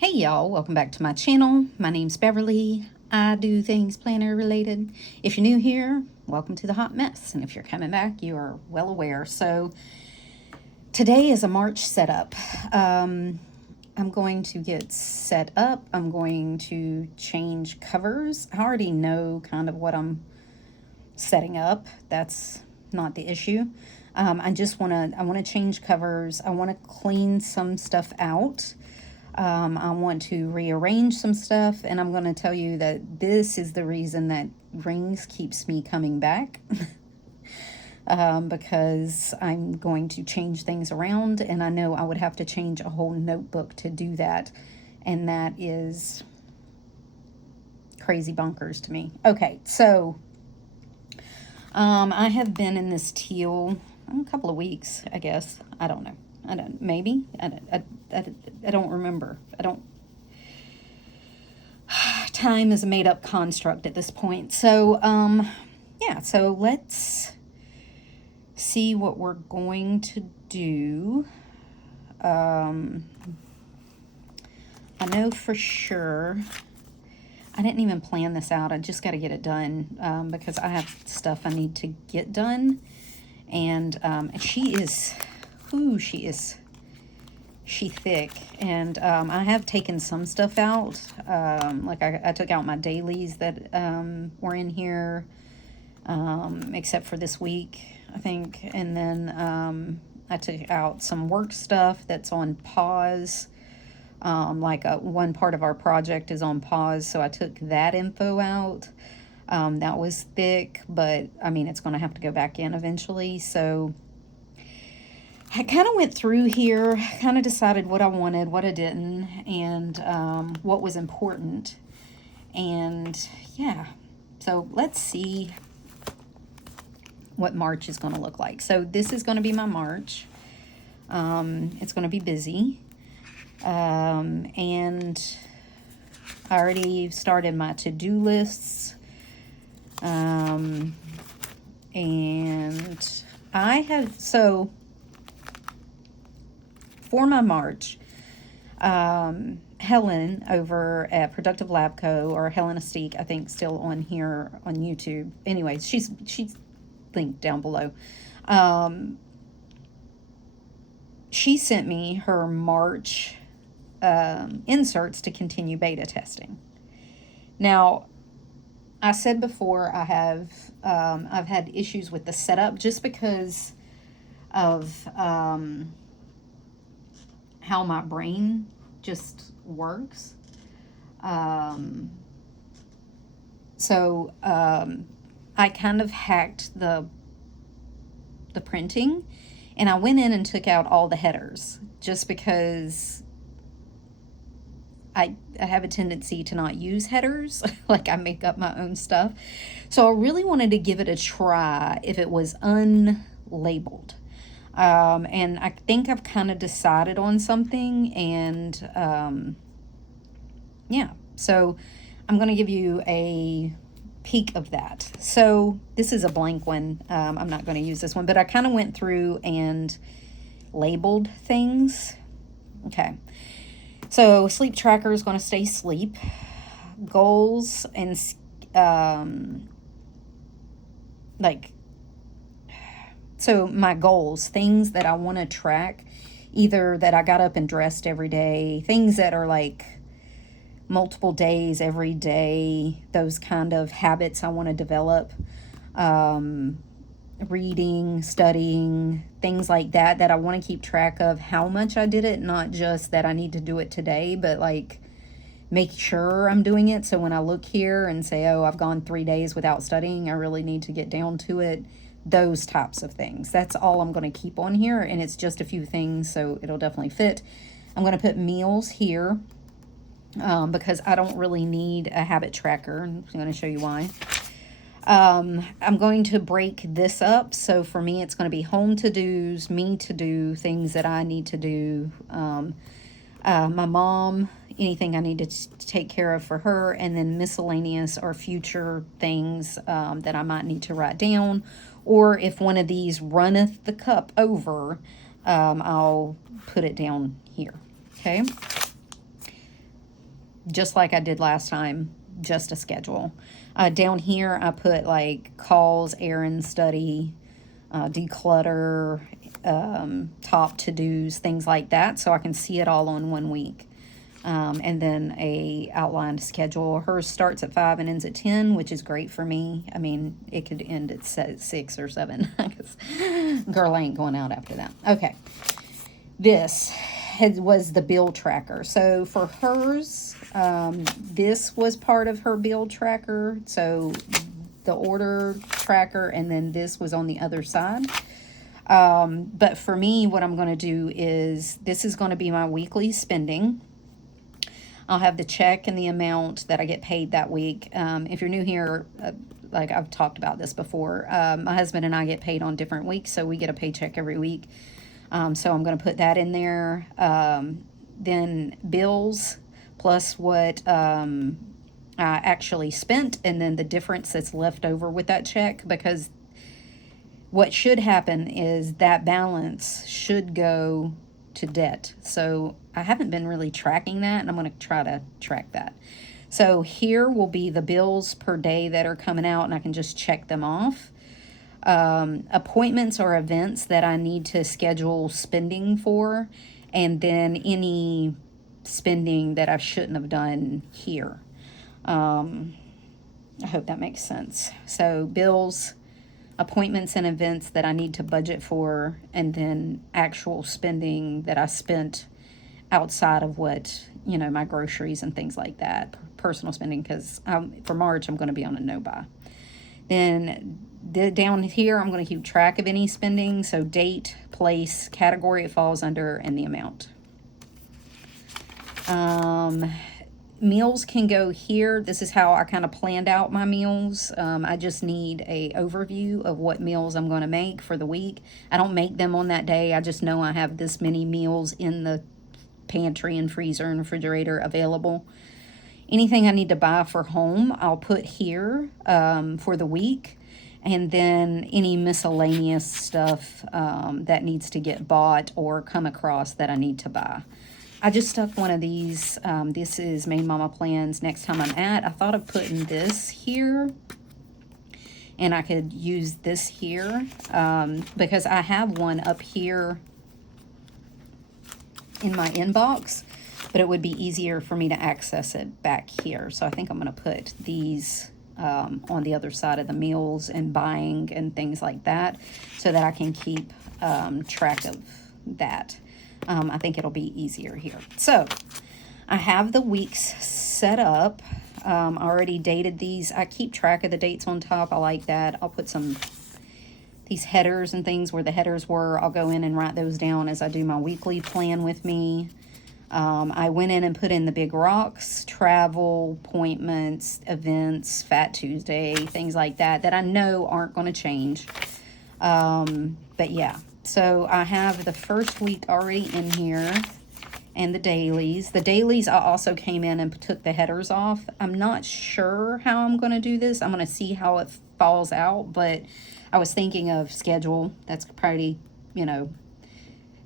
Hey y'all, welcome back to my channel. My name's Beverly. I do things planner related. If you're new here, welcome to the hot mess. And if you're coming back, you are well aware. So today is a March setup. I'm going to get set up. I'm going to change covers. I already know kind of what I'm setting up. That's not the issue. I want to change covers. I want to clean some stuff out. I want to rearrange some stuff, and I'm going to tell you that this is the reason that rings keeps me coming back. Because I'm going to change things around, and I know I would have to change a whole notebook to do that, and that is crazy bonkers to me. Okay, so I have been in this teal a couple of weeks, I guess. I don't know. Maybe. I don't remember. Time is a made up construct at this point. So, yeah, so let's see what we're going to do. I know for sure, I didn't even plan this out. I just got to get it done, because I have stuff I need to get done. And she's thick, and I have taken some stuff out. Like I took out my dailies that were in here, except for this week, I think. And then I took out some work stuff that's on pause. One part of our project is on pause, so I took that info out. That was thick, but I mean, it's going to have to go back in eventually. So I kind of went through here, kind of decided what I wanted, what I didn't, and what was important. And yeah, so let's see what March is going to look like. So this is going to be my March. It's going to be busy. And I already started my to-do lists. And I have, so for my March, Helen over at Productive Lab Co., or Helen Astique, I think still on here on YouTube. Anyways, she's linked down below. She sent me her March inserts to continue beta testing. Now, I said before I've had issues with the setup just because of how my brain just works. So I kind of hacked the printing, and I went in and took out all the headers just because I have a tendency to not use headers. Like, I make up my own stuff. So I really wanted to give it a try if it was unlabeled. And I think I've kind of decided on something, and yeah, so I'm going to give you a peek of that. So this is a blank one. I'm not going to use this one, but I kind of went through and labeled things. Okay. So sleep tracker is going to stay sleep. Goals and so my goals, things that I want to track, either that I got up and dressed every day, things that are like multiple days every day, those kind of habits I want to develop. Reading, studying, things like that I want to keep track of how much I did it, not just that I need to do it today, but like make sure I'm doing it. So when I look here and say, oh, I've gone 3 days without studying, I really need to get down to it. Those types of things. That's all I'm going to keep on here, and it's just a few things, so it'll definitely fit. I'm going to put meals here because I don't really need a habit tracker. I'm going to show you why. I'm going to break this up. So for me, it's going to be home to-dos, me to do, things that I need to do. My mom, anything I need to take care of for her, and then miscellaneous or future things that I might need to write down. Or if one of these runneth the cup over, I'll put it down here. Okay. just like I did last time, just a schedule. Down here, I put like calls, errands, study, declutter, top to-dos, things like that, so I can see it all on 1 week. And then a outlined schedule. Hers starts at 5 and ends at 10, which is great for me. I mean, it could end at 6 or 7. Girl, I ain't going out after that. Okay. This was the bill tracker. So for hers, this was part of her bill tracker. So the order tracker, and then this was on the other side. But for me, what I'm going to do is, this is going to be my weekly spending. I'll have the check and the amount that I get paid that week. If you're new here, like I've talked about this before, my husband and I get paid on different weeks, so we get a paycheck every week. So I'm going to put that in there. Then bills plus what I actually spent, and then the difference that's left over with that check, because what should happen is that balance should go to debt. So I haven't been really tracking that, and I'm going to try to track that. So here will be the bills per day that are coming out, and I can just check them off. Appointments or events that I need to schedule spending for, and then any spending that I shouldn't have done here. I hope that makes sense. So bills, appointments and events that I need to budget for, and then actual spending that I spent outside of what, you know, my groceries and things like that, personal spending, because for March I'm going to be on a no-buy. Then down here I'm going to keep track of any spending, so date, place, category it falls under, and the amount. Meals can go here. This is how I kind of planned out my meals. I just need a overview of what meals I'm going to make for the week. I don't make them on that day. I just know I have this many meals in the pantry and freezer and refrigerator available. Anything I need to buy for home, I'll put here for the week. And then any miscellaneous stuff that needs to get bought or come across that I need to buy. I just stuck one of these. This is Made Mama Plans Next Time I'm At. I thought of putting this here, and I could use this here because I have one up here in my inbox, but it would be easier for me to access it back here. So I think I'm going to put these on the other side of the meals and buying and things like that, so that I can keep track of that. I think it'll be easier here. So I have the weeks set up. Already dated these. I keep track of the dates on top. I like that. I'll put these headers and things where the headers were. I'll go in and write those down as I do my weekly plan with me. I went in and put in the big rocks, travel, appointments, events, Fat Tuesday, things like that, that I know aren't going to change. But yeah. So I have the first week already in here, and the dailies. The dailies, I also came in and took the headers off. I'm not sure how I'm going to do this. I'm going to see how it falls out, but I was thinking of schedule. That's pretty, you know,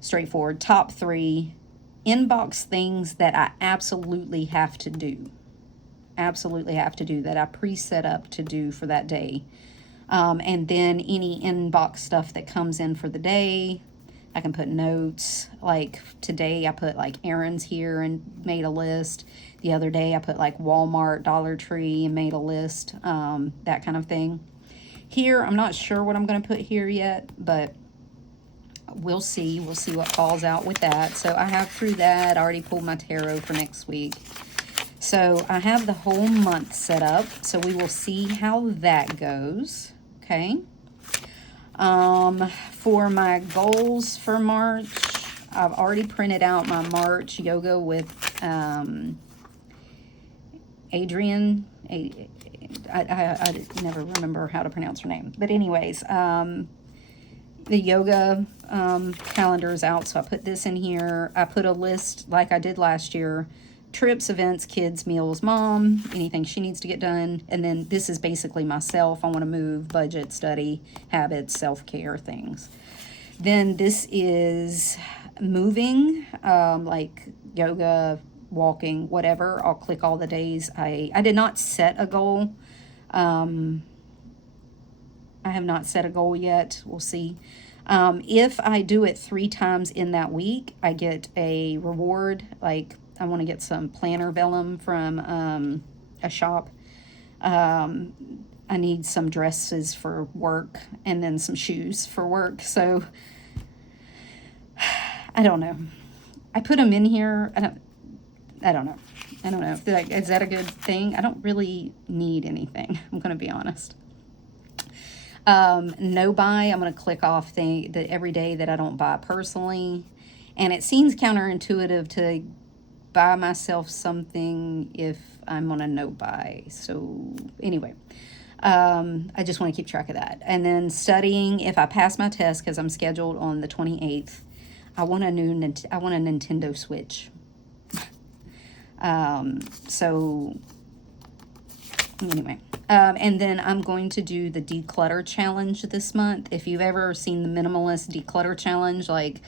straightforward. Top 3 inbox things that I absolutely have to do. Absolutely have to do, that I pre-set up to do for that day. And then any inbox stuff that comes in for the day, I can put notes. Like today I put like errands here and made a list. The other day I put like Walmart, Dollar Tree, and made a list, that kind of thing. Here, I'm not sure what I'm going to put here yet, but we'll see. We'll see what falls out with that. So I have through that. I already pulled my tarot for next week. So I have the whole month set up. So we will see how that goes. Okay. For my goals for March, I've already printed out my March yoga with Adrienne. I never remember how to pronounce her name. But anyways, the yoga calendar is out, so I put this in here. I put a list like I did last year. Trips, events, kids, meals, mom, anything she needs to get done. And then this is basically myself. I want to move, budget, study, habits, self-care things. Then this is moving, like yoga, walking, whatever. I'll click all the days. I did not set a goal. I have not set a goal yet. We'll see. If I do it 3 times in that week, I get a reward. Like, I want to get some planner vellum from a shop. I need some dresses for work and then some shoes for work. So, I don't know. I put them in here. I don't know. I don't know. Like, is that a good thing? I don't really need anything. I'm going to be honest. No buy. I'm going to click off the every day that I don't buy personally. And it seems counterintuitive to buy myself something if I'm on a no buy. So anyway, I just want to keep track of that. And then studying, if I pass my test, because I'm scheduled on the 28th, I want a Nintendo Switch. So anyway, and then I'm going to do the declutter challenge this month. If you've ever seen the minimalist declutter challenge, like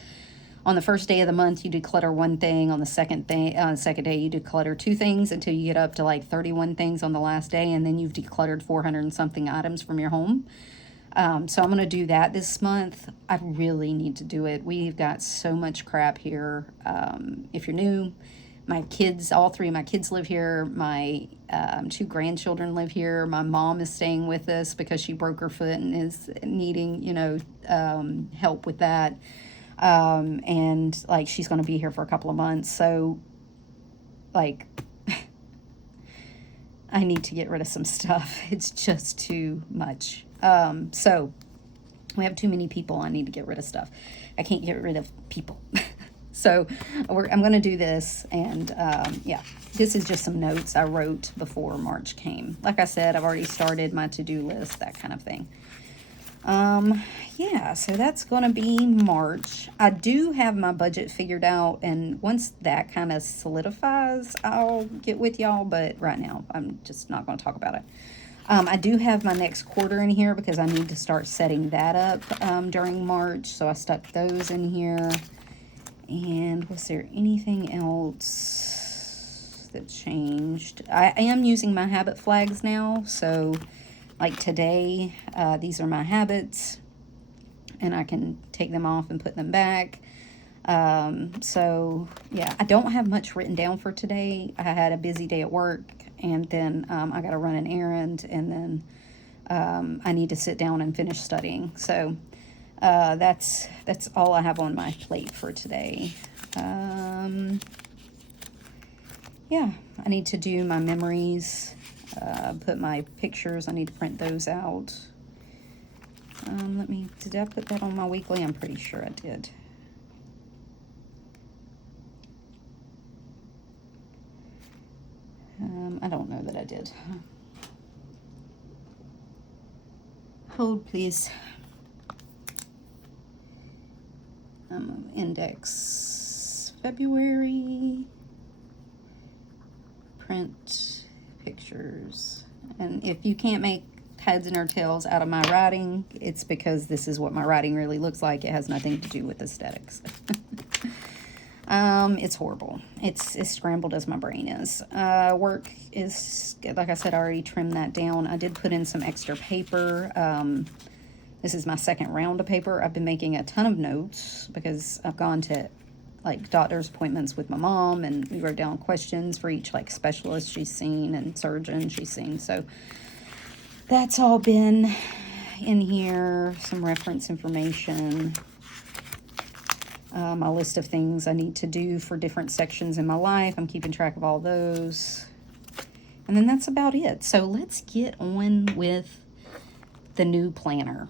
on the first day of the month, you declutter one thing. On the second day, you declutter 2 things until you get up to like 31 things on the last day. And then you've decluttered 400 and something items from your home. So I'm going to do that this month. I really need to do it. We've got so much crap here. If you're new, my kids, all 3 of my kids live here. My 2 grandchildren live here. My mom is staying with us because she broke her foot and is needing, help with that. And like, she's going to be here for a couple of months. So like, I need to get rid of some stuff. It's just too much. So we have too many people. I need to get rid of stuff. I can't get rid of people. So I'm going to do this. And, yeah, this is just some notes I wrote before March came. Like I said, I've already started my to-do list, that kind of thing. Yeah, so that's going to be March. I do have my budget figured out, and once that kind of solidifies, I'll get with y'all, but right now I'm just not going to talk about it. I do have my next quarter in here because I need to start setting that up during March, so I stuck those in here. And was there anything else that changed? I am using my habit flags now, so like today, these are my habits, and I can take them off and put them back. So yeah, I don't have much written down for today. I had a busy day at work, and then I got to run an errand, and then I need to sit down and finish studying. So that's all I have on my plate for today. Yeah, I need to do my memories. Put my pictures, I need to print those out. Did I put that on my weekly? I'm pretty sure I did. I don't know that I did. Hold, please. Index February. Print pictures. And if you can't make heads and or tails out of my writing, it's because this is what my writing really looks like. It has nothing to do with aesthetics. It's horrible. It's as scrambled as my brain is. Work is, like I said, I already trimmed that down. I did put in some extra paper. This is my second round of paper. I've been making a ton of notes because I've gone to like doctor's appointments with my mom, and we wrote down questions for each like specialist she's seen and surgeon she's seen. So that's all been in here. Some reference information. My list of things I need to do for different sections in my life. I'm keeping track of all those. And then that's about it. So let's get on with the new planner.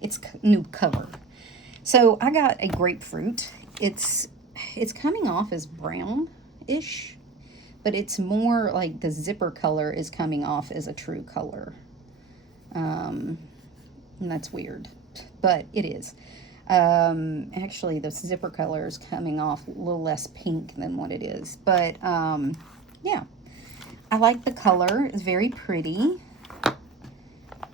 It's new cover. So I got a grapefruit. It's coming off as brown-ish, but it's more like the zipper color is coming off as a true color. And that's weird, but it is. Actually, the zipper color is coming off a little less pink than what it is. But, yeah, I like the color. It's very pretty.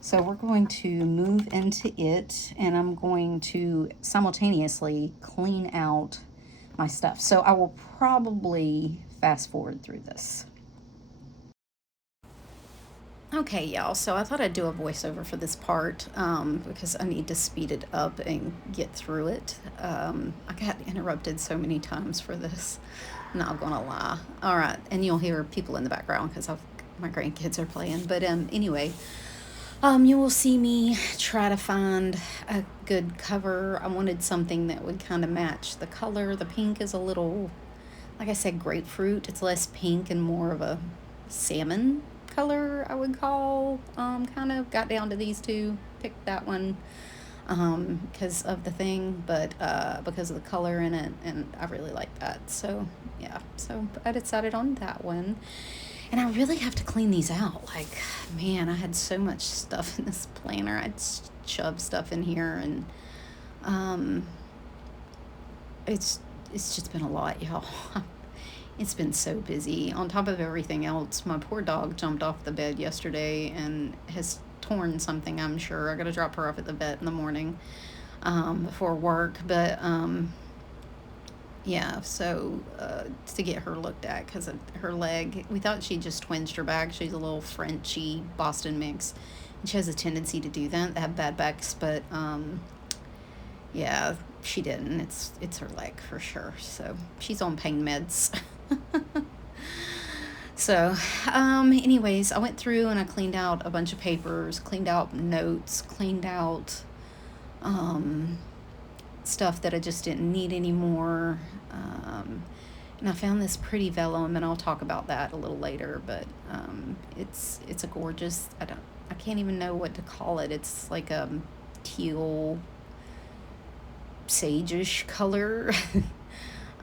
So we're going to move into it, and I'm going to simultaneously clean out my stuff. So I will probably fast forward through this. Okay, y'all, so I thought I'd do a voiceover for this part because I need to speed it up and get through it. I got interrupted so many times for this, not gonna lie. All right, and you'll hear people in the background because my grandkids are playing. But anyway, you will see me try to find a good cover. I wanted something that would kind of match the color. The pink is a little, like I said, grapefruit. It's less pink and more of a salmon color, I would call. Kind of got down to these two, picked that one because of the thing, but because of the color in it, and I really like that. So yeah, so I decided on that one. And I really have to clean these out. Like, man, I had so much stuff in this planner. I'd shoved stuff in here, and it's just been a lot, y'all. It's been so busy. On top of everything else, my poor dog jumped off the bed yesterday and has torn something, I'm sure. I got to drop her off at the vet in the morning before work. But, yeah, so to get her looked at because of her leg. We thought she just twinged her back. She's a little Frenchy Boston mix. And she has a tendency to do that, have bad backs. But, yeah, she didn't. It's her leg for sure. So she's on pain meds. So, anyways, I went through and I cleaned out a bunch of papers, cleaned out notes, cleaned out stuff that I just didn't need anymore. And I found this pretty vellum, and I'll talk about that a little later, but it's a gorgeous, I can't even know what to call it. It's like a teal sage-ish color.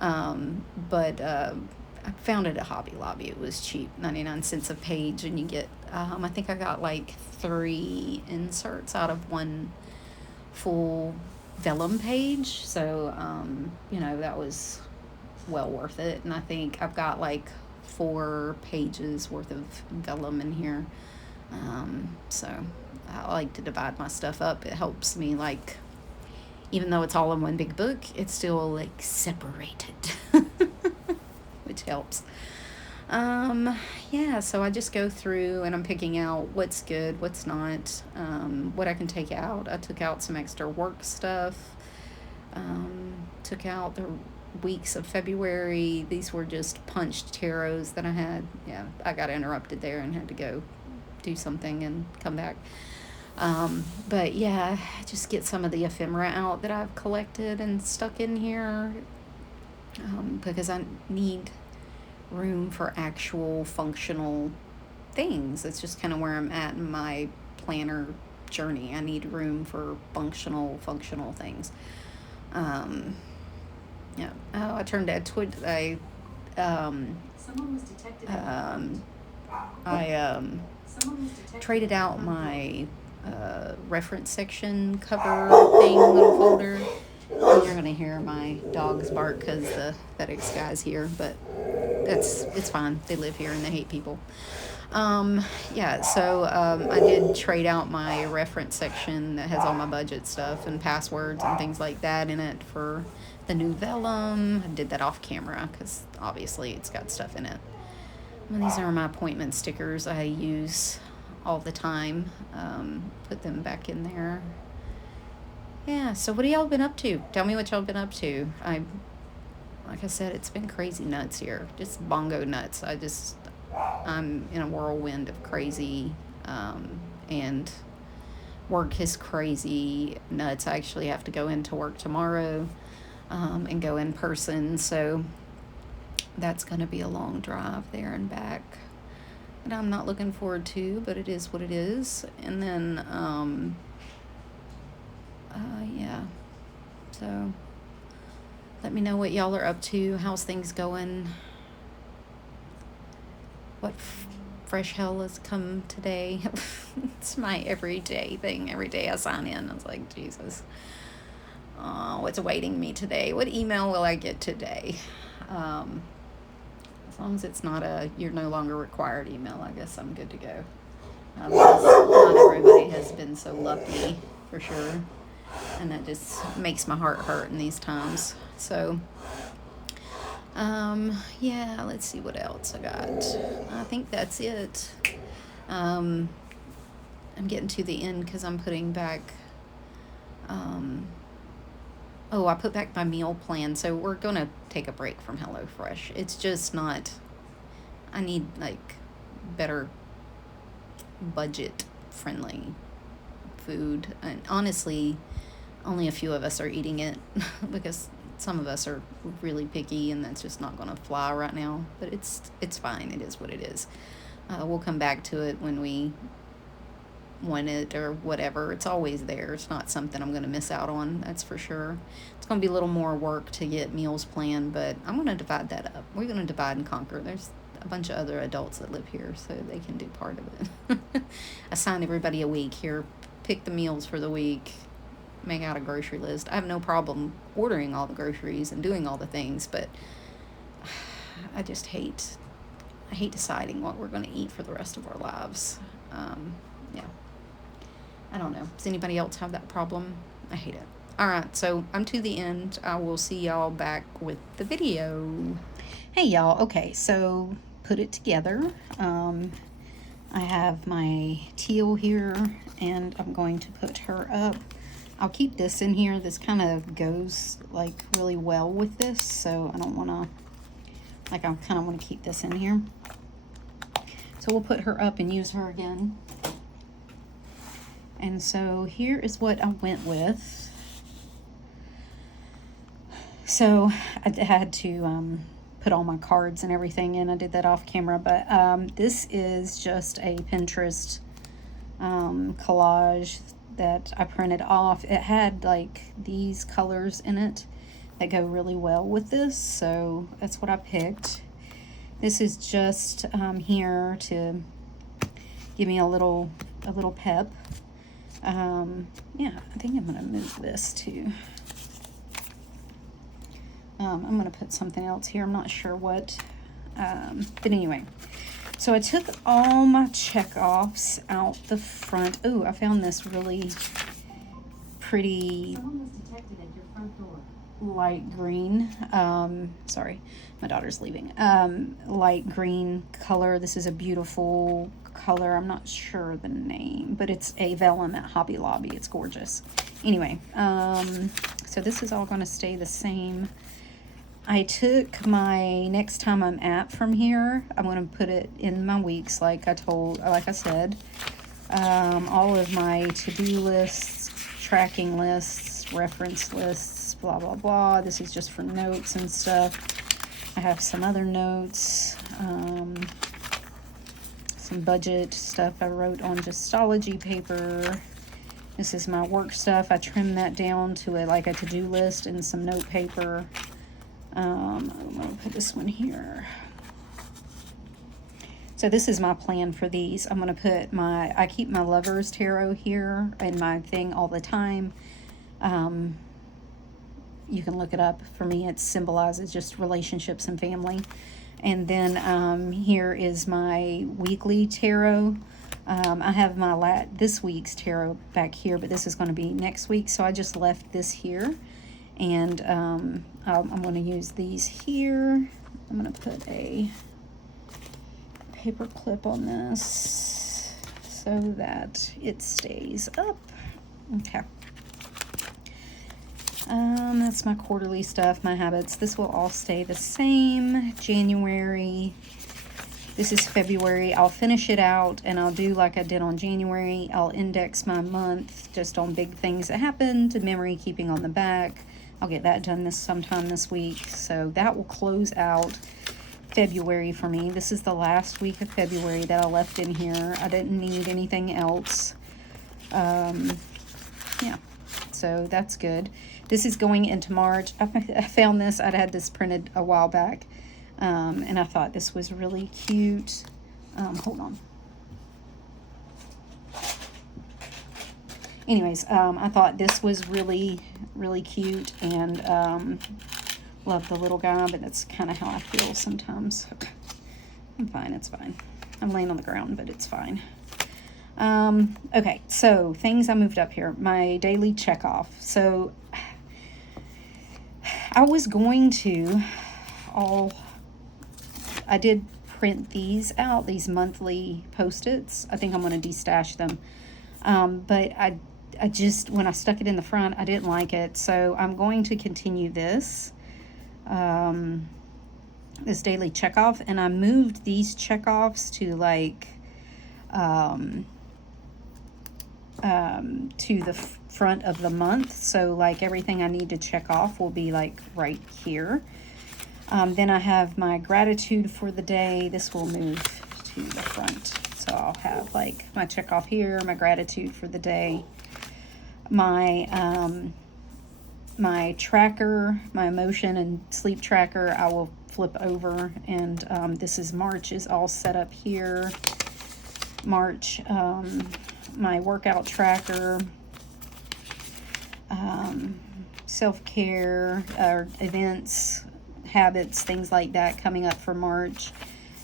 But I found it at Hobby Lobby. It was cheap, 99 cents a page, and you get I think I got like 3 inserts out of one full vellum page, so you know, that was well worth it. And I think I've got like 4 pages worth of vellum in here, so I like to divide my stuff up. It helps me, like, even though it's all in one big book, it's still like separated, which helps. Yeah, so I just go through and I'm picking out what's good, what's not, what I can take out. I took out some extra work stuff, took out the weeks of February. These were just punched tarots that I had. Yeah, I got interrupted there and had to go do something and come back. But yeah, just get some of the ephemera out that I've collected and stuck in here, because I need room for actual functional things. It's just kind of where I'm at in my planner journey. I need room for functional things. Yeah. Oh, I turned that Someone was detected. Traded out my reference section cover thing, little folder. And you're gonna hear my dogs bark because the FedEx guy's here, but it's fine. They live here and they hate people. Yeah, so I did trade out my reference section that has all my budget stuff and passwords and things like that in it for the new vellum. I did that off camera because obviously it's got stuff in it. And these are my appointment stickers I use all the time. Put them back in there. Yeah, so what have y'all been up to? Tell me what y'all been up to. Like I said, it's been crazy nuts here. Just bongo nuts. I'm in a whirlwind of crazy, and work is crazy nuts. I actually have to go into work tomorrow, and go in person, so that's going to be a long drive there and back. And I'm not looking forward to, but it is what it is. And then, yeah, so let me know what y'all are up to. How's things going? What fresh hell has come today? It's my everyday thing. Every day I sign in, I was like, Jesus, what's awaiting me today? What email will I get today? As long as it's not a "you're no longer required" email, I guess I'm good to go. Not everybody has been so lucky, for sure. And that just makes my heart hurt in these times. So, Yeah, let's see what else I got. I think that's it. I'm getting to the end because I'm putting back, oh, I put back my meal plan. So we're going to take a break from HelloFresh. It's just not, I need like better budget friendly food. And honestly, only a few of us are eating it because some of us are really picky, and that's just not going to fly right now. But it's fine. It is what it is. We'll come back to it when we want it or whatever. It's always there. It's not something I'm going to miss out on, that's for sure. It's going to be a little more work to get meals planned, but I'm going to divide that up. We're going to divide and conquer. There's a bunch of other adults that live here, so they can do part of it. Assign everybody a week. Here, pick the meals for the week. Make out a grocery list. I have no problem ordering all the groceries and doing all the things, but I just hate deciding what we're going to eat for the rest of our lives. Yeah, I don't know. Does anybody else have that problem? I hate it. All right, so I'm to the end. I will see y'all back with the video. Hey y'all. Okay, so put it together. I have my teal here, and I'm going to put her up. I'll keep this in here. This kind of goes like really well with this, so I don't want to, like, I kind of want to keep this in here. So we'll put her up and use her again. And so here is what I went with. So I had to put all my cards and everything in. I did that off camera, but this is just a Pinterest collage that I printed off. It had like these colors in it that go really well with this, so that's what I picked. This is just here to give me a little pep. Yeah, I think I'm gonna move this too. I'm gonna put something else here. I'm not sure what, but anyway. So I took all my check-offs out the front. Ooh, I found this really pretty. Someone was detected at your front door. Light green. Sorry, my daughter's leaving. Light green color. This is a beautiful color. I'm not sure the name, but it's a vellum at Hobby Lobby. It's gorgeous. Anyway, so this is all going to stay the same. I took my next time I'm at from here, I'm going to put it in my weeks like I said. All of my to-do lists, tracking lists, reference lists, blah, blah, blah. This is just for notes and stuff. I have some other notes, some budget stuff I wrote on just Stalogy paper. This is my work stuff. I trimmed that down to a to-do list and some note paper. I'm going to put this one here. So this is my plan for these. I'm going to put I keep my Lover's Tarot here in my thing all the time. You can look it up. For me, it symbolizes just relationships and family. And then here is my weekly tarot. I have my this week's tarot back here, but this is going to be next week. So I just left this here. And I'm going to use these here. I'm going to put a paper clip on this so that it stays up. Okay. That's my quarterly stuff, my habits. This will all stay the same. January. This is February. I'll finish it out and I'll do like I did on January. I'll index my month just on big things that happened, memory keeping on the back. I'll get that done sometime this week. So that will close out February for me. This is the last week of February that I left in here. I didn't need anything else. Yeah, so that's good. This is going into March. I found this. I'd had this printed a while back, and I thought this was really cute. Hold on. Anyways, I thought this was really, really cute, and love the little guy, but that's kind of how I feel sometimes. I'm fine, it's fine. I'm laying on the ground, but it's fine. Okay, so things I moved up here. My daily check off. So I was going to all, I did print these out, these monthly Post-its. I think I'm going to destash them. But I just, when I stuck it in the front, I didn't like it. So I'm going to continue this, this daily checkoff. And I moved these checkoffs to like, to the front of the month. So like everything I need to check off will be like right here. Then I have my gratitude for the day. This will move to the front. So I'll have like my check off here, my gratitude for the day, my my tracker, my emotion and sleep tracker, I will flip over. And this is March is all set up here. March, my workout tracker, self-care, events, habits, things like that coming up for March.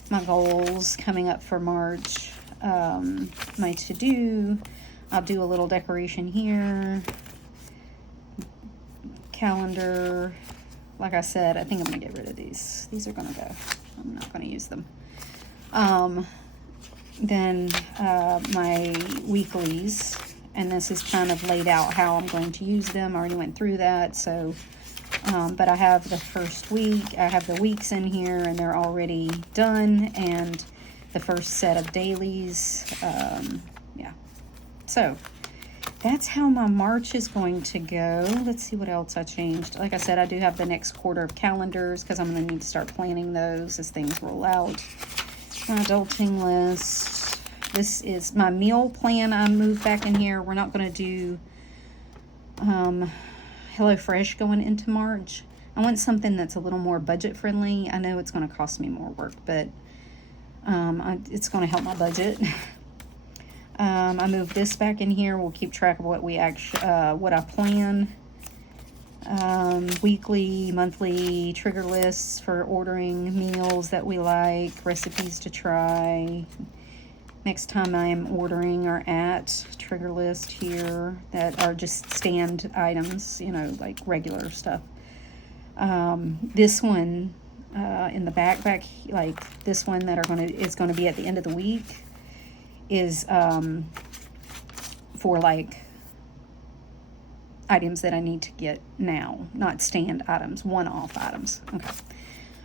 My goals coming up for March. My to-do, I'll do a little decoration here. Calendar. Like I said, I think I'm going to get rid of these. These are going to go. I'm not going to use them. Then my weeklies, and this is kind of laid out how I'm going to use them. I already went through that, so but I have the first week, I have the weeks in here, and they're already done, and the first set of dailies. Yeah, so that's how my March is going to go. Let's see what else I changed. Like I said, I do have the next quarter of calendars because I'm going to need to start planning those as things roll out. My adulting list. This is my meal plan. I moved back in here. We're not going to do HelloFresh going into March. I want something that's a little more budget friendly. I know it's going to cost me more work, but it's going to help my budget. I moved this back in here. We'll keep track of what we actually, what I plan. Weekly, monthly trigger lists for ordering meals that we like, recipes to try. Next time I am ordering or at trigger list here that are just stand items, you know, like regular stuff. This one in the back like this one that is gonna be at the end of the week is for like items that I need to get now, not stand items, one-off items. Okay.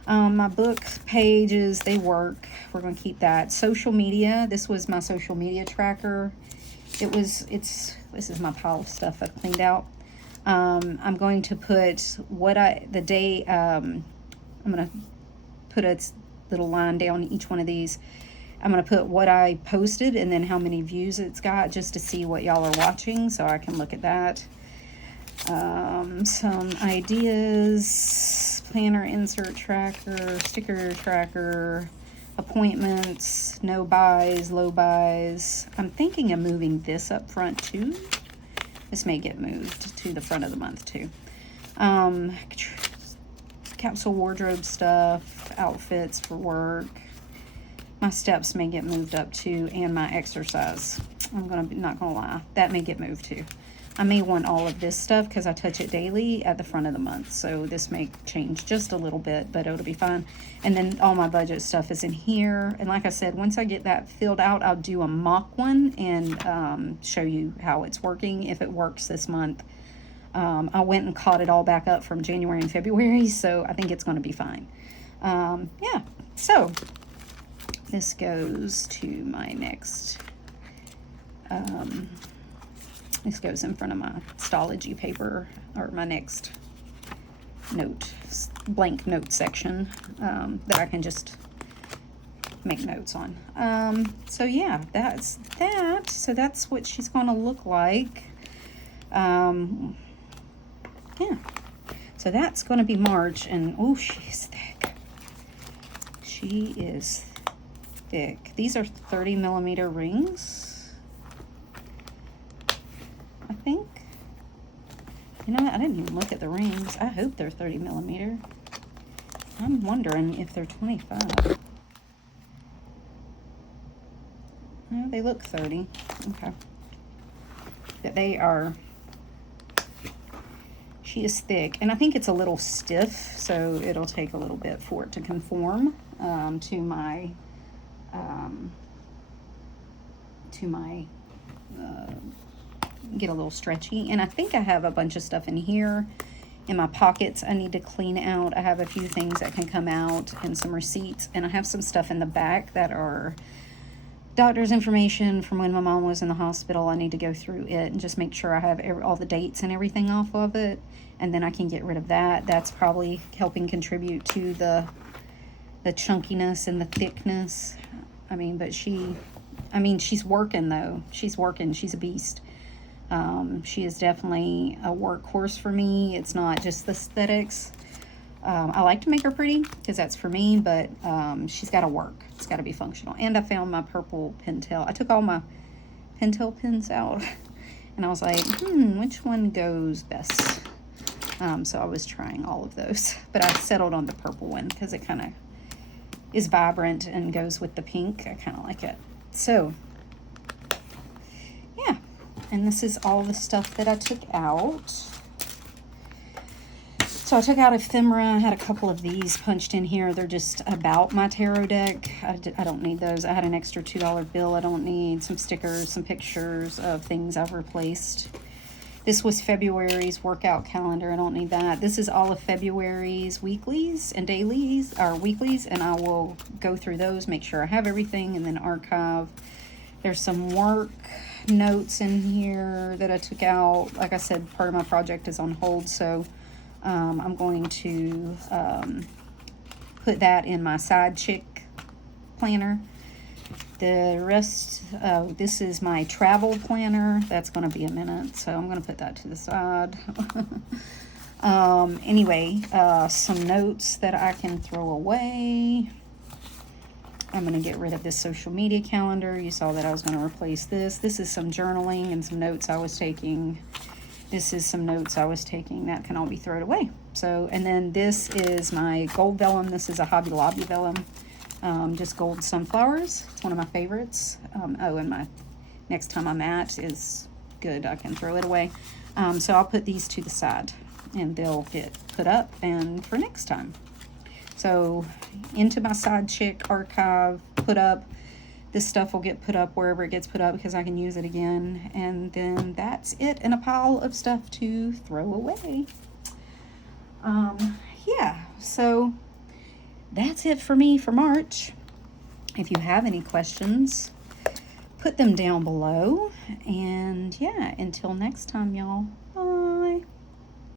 My book pages, they work. We're going to keep that. Social media, this was my social media tracker. This is my pile of stuff I've cleaned out. I'm going to put the day, I'm going to put a little line down each one of these. I'm going to put what I posted and then how many views it's got just to see what y'all are watching so I can look at that. Some ideas, planner insert tracker, sticker tracker, appointments, no buys, low buys. I'm thinking of moving this up front too. This may get moved to the front of the month too. Capsule wardrobe stuff, outfits for work. My steps may get moved up too, and my exercise. Not gonna lie, that may get moved too. I may want all of this stuff because I touch it daily at the front of the month. So this may change just a little bit, but it'll be fine. And then all my budget stuff is in here. And like I said, once I get that filled out, I'll do a mock one and show you how it's working, if it works this month. I went and caught it all back up from January and February, so I think it's going to be fine. Yeah, so this goes to my next... this goes in front of my Stalogy paper, or my next blank note section that I can just make notes on. So yeah, that's that. So that's what she's going to look like. Yeah. So that's going to be March, and oh, she's thick. She is thick. These are 30 millimeter rings. I think. You know what? I didn't even look at the rings. I hope they're 30 millimeter. I'm wondering if they're 25. No, they look 30. Okay. But they are She is thick, and I think it's a little stiff, so it'll take a little bit for it to conform to my get a little stretchy. And I think I have a bunch of stuff in here in my pockets I need to clean out. I have a few things that can come out and some receipts, and I have some stuff in the back that are doctor's information from when my mom was in the hospital. I need to go through it and just make sure I have all the dates and everything off of it, and then I can get rid of that. That's probably helping contribute to the chunkiness and the thickness. I mean, but she's working though. She's working. She's a beast. She is definitely a workhorse for me. It's not just the aesthetics. I like to make her pretty because that's for me, but she's got to work. It's got to be functional. And I found my purple Pentel. I took all my Pentel pens out and I was like, which one goes best? So I was trying all of those, but I settled on the purple one because it kind of is vibrant and goes with the pink. I kind of like it. So yeah, and this is all the stuff that I took out. So I took out ephemera. I had a couple of these punched in here. They're just about my tarot deck. I don't need those. I had an extra $2 bill I don't need. Some stickers, some pictures of things I've replaced. This was February's workout calendar. I don't need that. This is all of February's weeklies and dailies, or weeklies, and I will go through those, make sure I have everything, and then archive. There's some work notes in here that I took out. Like I said, part of my project is on hold, so I'm going to put that in my side chick planner. The rest, this is my travel planner. That's going to be a minute, so I'm going to put that to the side. Anyway, some notes that I can throw away. I'm going to get rid of this social media calendar. You saw that I was going to replace this. This is some journaling and some notes I was taking. This is some notes I was taking. That can all be thrown away. So, and then this is my gold vellum. This is a Hobby Lobby vellum. Just gold sunflowers. It's one of my favorites. Oh, and my next time I'm at is good. I can throw it away. So I'll put these to the side and they'll get put up and for next time. So into my side chick archive, put up. This stuff will get put up wherever it gets put up because I can use it again. And then that's it in a pile of stuff to throw away. Yeah, so that's it for me for March. If you have any questions, put them down below. And yeah, until next time, y'all. Bye.